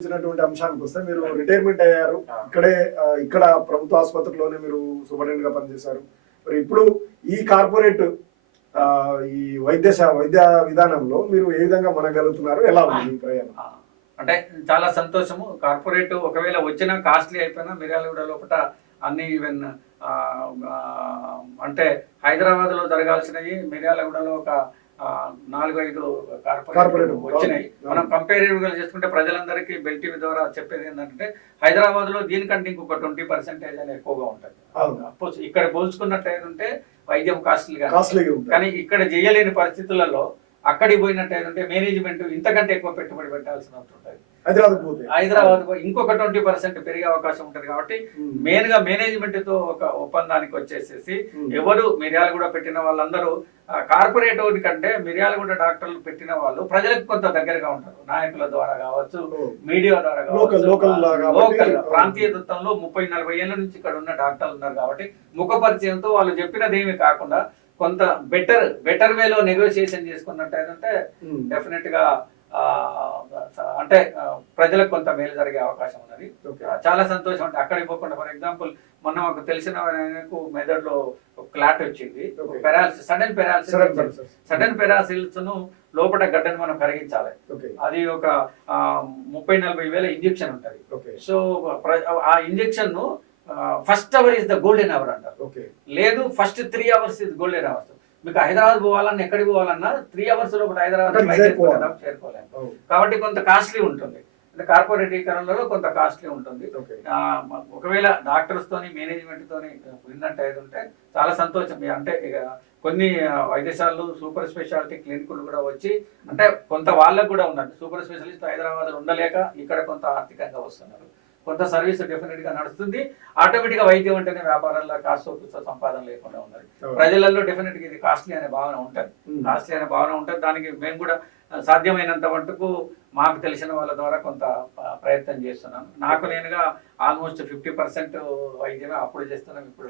సంబంధించినటువంటి అంశానికి వస్తే మీరు రిటైర్మెంట్ అయ్యారు. ఇక్కడే ఇక్కడ ప్రభుత్వ ఆసుపత్రిలోనే మీరు సూపరింటెండెంట్గా పనిచేశారు. మరి ఇప్పుడు ఈ కార్పొరేట్ ఈ వైద్య వైద్య విధానంలో మీరు ఏ విధంగా మనగలుగుతున్నారు? ఎలా ఉంది ప్రయాణం? అంటే చాలా సంతోషము. కార్పొరేట్ ఒకవేళ వచ్చినా కాస్ట్లీ అయిపోయినా మిర్యాలగూడ లోపల అన్ని ఈవెన్ అంటే హైదరాబాద్లో జరగాల్సినవి మిర్యాలగూడలో ఒక నాలుగు ఐదు కార్పొరేట్ వచ్చినాయి. మనం కంపేరిటివ్గా చేసుకుంటే ప్రజలందరికీ బెల్ టీవీ ద్వారా చెప్పేది ఏంటంటే హైదరాబాద్లో దీనికంటే ఇంకొక ట్వంటీ పర్సెంటేజ్ అనేది ఎక్కువగా ఉంటుంది. ఇక్కడ పోల్చుకున్నట్టు ఏంటంటే వైద్యం ఉంటుంది. కానీ ఇక్కడ చేయలేని పరిస్థితులలో అక్కడికి పోయినట్టు ఏంటంటే మేనేజ్మెంట్ ఇంతకంటే ఎక్కువ పెట్టుబడి పెట్టాల్సిన అవసరం ఉంటుంది హైదరాబాద్ హైదరాబాద్ ఇంకొక ట్వంటీ పర్సెంట్ పెరిగే అవకాశం ఉంటుంది కాబట్టి. మెయిన్గా మేనేజ్మెంట్తో ఒక ఒప్పందానికి వచ్చేసేసి. ఎవరు మిర్యాలగూడ పెట్టిన వాళ్ళందరూ కార్పొరేట్ కంటే మిర్యాలగూడ డాక్టర్లు పెట్టిన వాళ్ళు ప్రజలకు కొంత దగ్గరగా ఉంటారు నాయకుల ద్వారా కావచ్చు. మీడియా ద్వారా లోకల్ లోకల్ ప్రాంతీయ దత్తంలో ముప్పై నలభై ఏళ్ళ నుంచి ఇక్కడ ఉన్న డాక్టర్లు ఉన్నారు కాబట్టి ముఖ పరిచయంతో వాళ్ళు చెప్పినది ఏమి కాకుండా కొంత బెటర్ బెటర్ వేలో నెగోషియేషన్ చేసుకున్నట్టు ఏంటంటే. డెఫినెట్గా ఆ, అంటే ప్రజలకు కొంత మేలు జరిగే అవకాశం ఉన్నది. చాలా సంతోషం అంటే అక్కడికి పోకుండా ఫర్ ఎగ్జాంపుల్ మొన్న ఒక తెలిసిన మెదడులో క్లాట్ వచ్చింది. Paralysis sudden paralysis. సడన్ పెరాలసిస్ను లోపల గడ్డను మనం కరిగించాలి. అది ఒక ముప్పై నలభై వేల ఇంజెక్షన్ ఉంటది. ఓకే సో ఆ ఇంజెక్షన్ను first hour is the golden hour అంటారు. ఓకే లేదు first three hours is golden hours మీకు హైదరాబాద్ పోవాలన్నా ఎక్కడికి పోవాలన్నా త్రీ అవర్స్ హైదరాబాద్ flight చేరుకోవాలి. ఎక్కువ చేరుకోలేము. కాబట్టి కొంత కాస్ట్లీ ఉంటుంది. అంటే కార్పొరేటీకరణలో కొంత కాస్ట్లీ ఉంటుంది. ఒకవేళ డాక్టర్స్ తోని మేనేజ్మెంట్ తోని విన్నట్టు అయితే ఉంటే చాలా సంతోషం. అంటే ఇక కొన్ని వైద్యశాలలు సూపర్ స్పెషాలిటీ క్లినిక్లు కూడా వచ్చి అంటే కొంత వాళ్ళకు కూడా ఉన్నది సూపర్ స్పెషలిస్ట్ హైదరాబాద్ ఉండలేక ఇక్కడ కొంత ఆర్థికంగా వస్తున్నారు. కొంత సర్వీస్ డెఫినెట్గా నడుస్తుంది. ఆటోమేటిక్గా వైద్యం అంటేనే వ్యాపారాల్లో కాస్త కూస్త సంపాదన లేకుండా ఉన్నది. ప్రజలలో డెఫినెట్గా ఇది కాస్ట్లీ అనే భావన ఉంటుంది. కాస్ట్లీ అనే భావన ఉంటుంది. దానికి మేము కూడా సాధ్యమైనంత మటుకు మాకు తెలిసిన వాళ్ళ ద్వారా కొంత ప్రయత్నం చేస్తున్నాను నాకు నేనుగా ఆల్మోస్ట్ ఫిఫ్టీ పర్సెంట్ వైద్యమే అప్పుడు చేస్తున్నాం ఇప్పుడు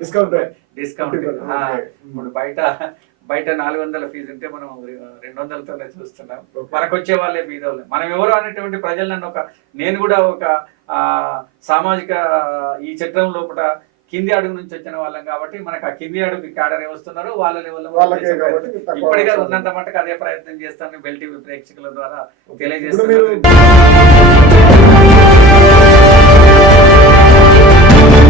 డిస్కౌంట్ డిస్కౌంట్ 50%, ఆ, ఓకే. ఇప్పుడు బయట బయట నాలుగు వందల ఫీజు ఉంటే మనం రెండు వందలతోనే చూస్తున్నాం. మనకు వచ్చే వాళ్ళే బీదోళ్ళే. మనం ఎవరు అనేటువంటి ప్రజలు నన్ను ఒక నేను కూడా ఒక ఆ సామాజిక ఈ చట్టం లోపల కింది అడుగు నుంచి వచ్చిన వాళ్ళం కాబట్టి మనకు ఆ కింది అడుగు క్యాడర్ వస్తున్నారు వాళ్ళ లెవెల్ ఇప్పటికే. ఉన్నంత మటుకు అదే ప్రయత్నం చేస్తాను. బెల్ టీవీ ప్రేక్షకుల ద్వారా మీరు